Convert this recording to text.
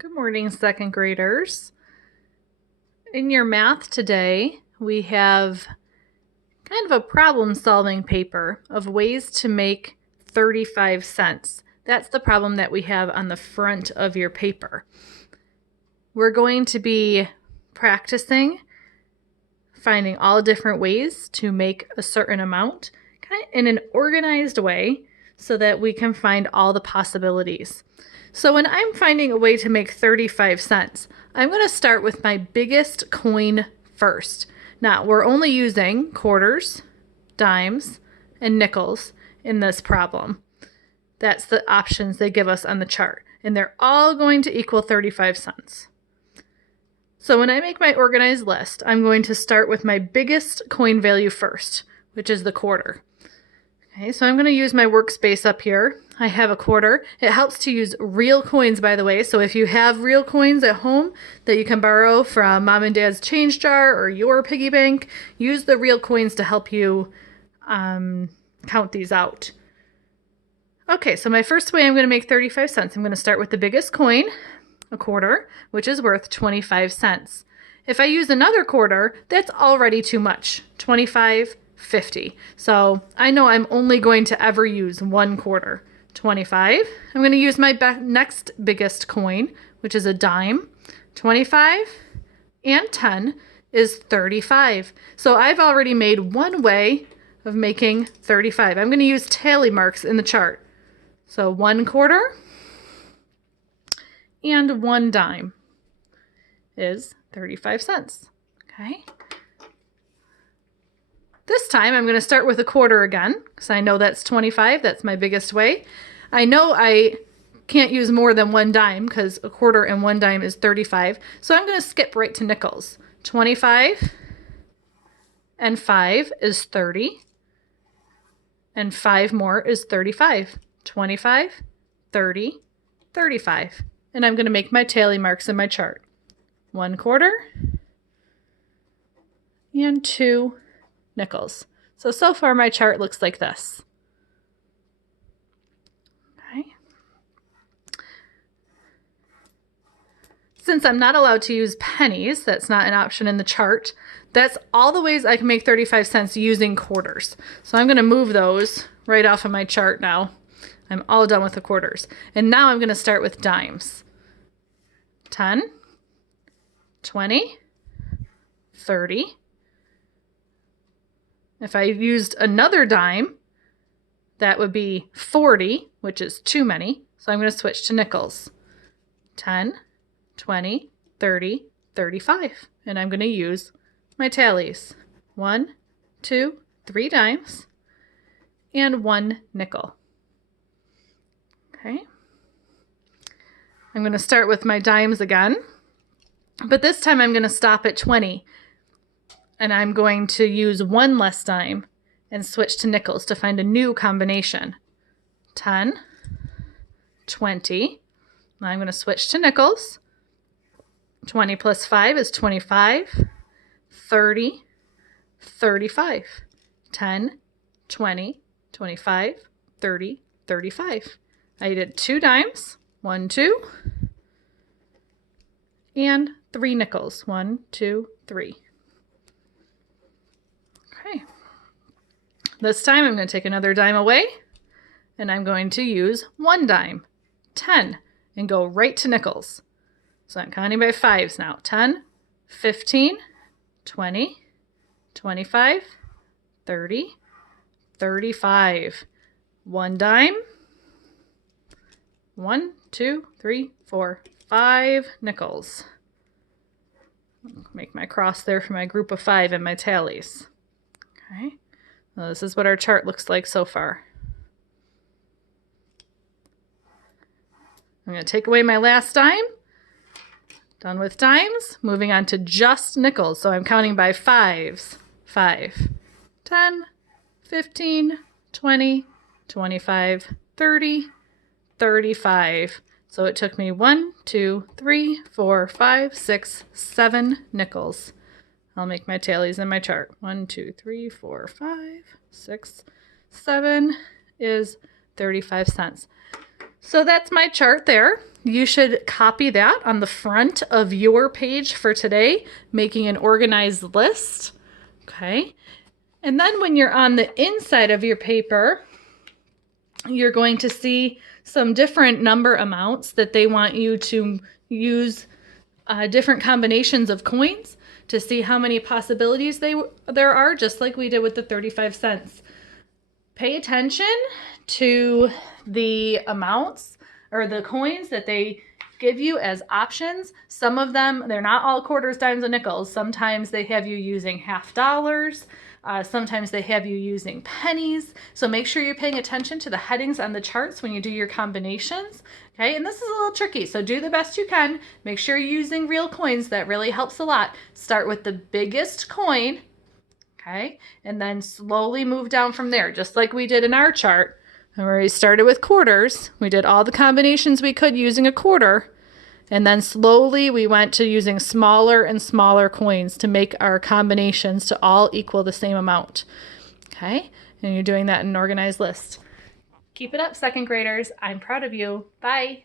Good morning, second graders. In your math today, we have kind of a problem-solving paper of ways to make 35 cents. That's the problem that we have on the front of your paper. We're going to be practicing finding all different ways to make a certain amount kind of in an organized way so that we can find all the possibilities. So when I'm finding a way to make 35 cents, I'm going to start with my biggest coin first. Now, we're only using quarters, dimes, and nickels in this problem. That's the options they give us on the chart, and they're all going to equal 35 cents. So when I make my organized list, I'm going to start with my biggest coin value first, which is the quarter. Okay, so I'm going to use my workspace up here. I have a quarter. It helps to use real coins, by the way. So if you have real coins at home that you can borrow from mom and dad's change jar or your piggy bank, use the real coins to help you count these out. Okay, so my first way I'm going to make 35 cents, I'm going to start with the biggest coin, a quarter, which is worth 25 cents. If I use another quarter, that's already too much, 25, 50. So I know I'm only going to ever use one quarter, 25. I'm going to use my next biggest coin, which is a dime, 25, and 10 is 35. So I've already made one way of making 35. I'm going to use tally marks in the chart. So 1 quarter and 1 dime is 35 cents. Okay. This time I'm going to start with a quarter again because I know that's 25. That's my biggest way. I know I can't use more than 1 dime because a quarter and 1 dime is 35. So I'm going to skip right to nickels. 25 and 5 is 30. And 5 more is 35. 25, 30, 35. And I'm going to make my tally marks in my chart. 1 quarter and 2 nickels. So far my chart looks like this. Okay. Since I'm not allowed to use pennies, that's not an option in the chart, that's all the ways I can make 35 cents using quarters. So I'm going to move those right off of my chart now. I'm all done with the quarters. And now I'm going to start with dimes. 10, 20, 30. If I used another dime, that would be 40, which is too many. So I'm going to switch to nickels. 10, 20, 30, 35. And I'm going to use my tallies. 1, 2, 3 dimes and 1 nickel. Okay. I'm going to start with my dimes again, but this time I'm going to stop at 20. And I'm going to use 1 less dime and switch to nickels to find a new combination. 10, 20. Now I'm going to switch to nickels. 20 plus 5 is 25. 30, 35. 10, 20, 25, 30, 35. I did 2 dimes. 1, 2. And 3 nickels. 1, 2, 3. Okay. This time I'm going to take another dime away and I'm going to use 1 dime, 10, and go right to nickels. So I'm counting by 5s now. 10, 15, 20, 25, 30, 35. 1 dime, 1, 2, 3, 4, 5 nickels. Make my cross there for my group of 5 and my tallies. Okay, well, this is what our chart looks like so far. I'm going to take away my last dime. Done with dimes. Moving on to just nickels. So I'm counting by 5s. 5, 10, 15, 20, 25, 30, 35. So it took me 1, 2, 3, 4, 5, 6, 7 nickels. I'll make my tallies in my chart. 1, 2, 3, 4, 5, 6, 7 is 35 cents. So that's my chart there. you should copy that on the front of your page for today, making an organized list. Okay. And then when you're on the inside of your paper, you're going to see some different number amounts that they want you to use, different combinations of coins to see how many possibilities there are, just like we did with the 35 cents. Pay attention to the amounts or the coins that they give you as options. Some of them, they're not all quarters, dimes, and nickels. Sometimes they have you using half dollars. Sometimes they have you using pennies. So make sure you're paying attention to the headings on the charts when you do your combinations. Okay, and this is a little tricky, so do the best you can. Make sure you're using real coins. That really helps a lot. Start with the biggest coin, okay, and then slowly move down from there, just like we did in our chart. Where we started with quarters, we did all the combinations we could using a quarter, and then slowly we went to using smaller and smaller coins to make our combinations to all equal the same amount. Okay, and you're doing that in an organized list. Keep it up, second graders. I'm proud of you. Bye.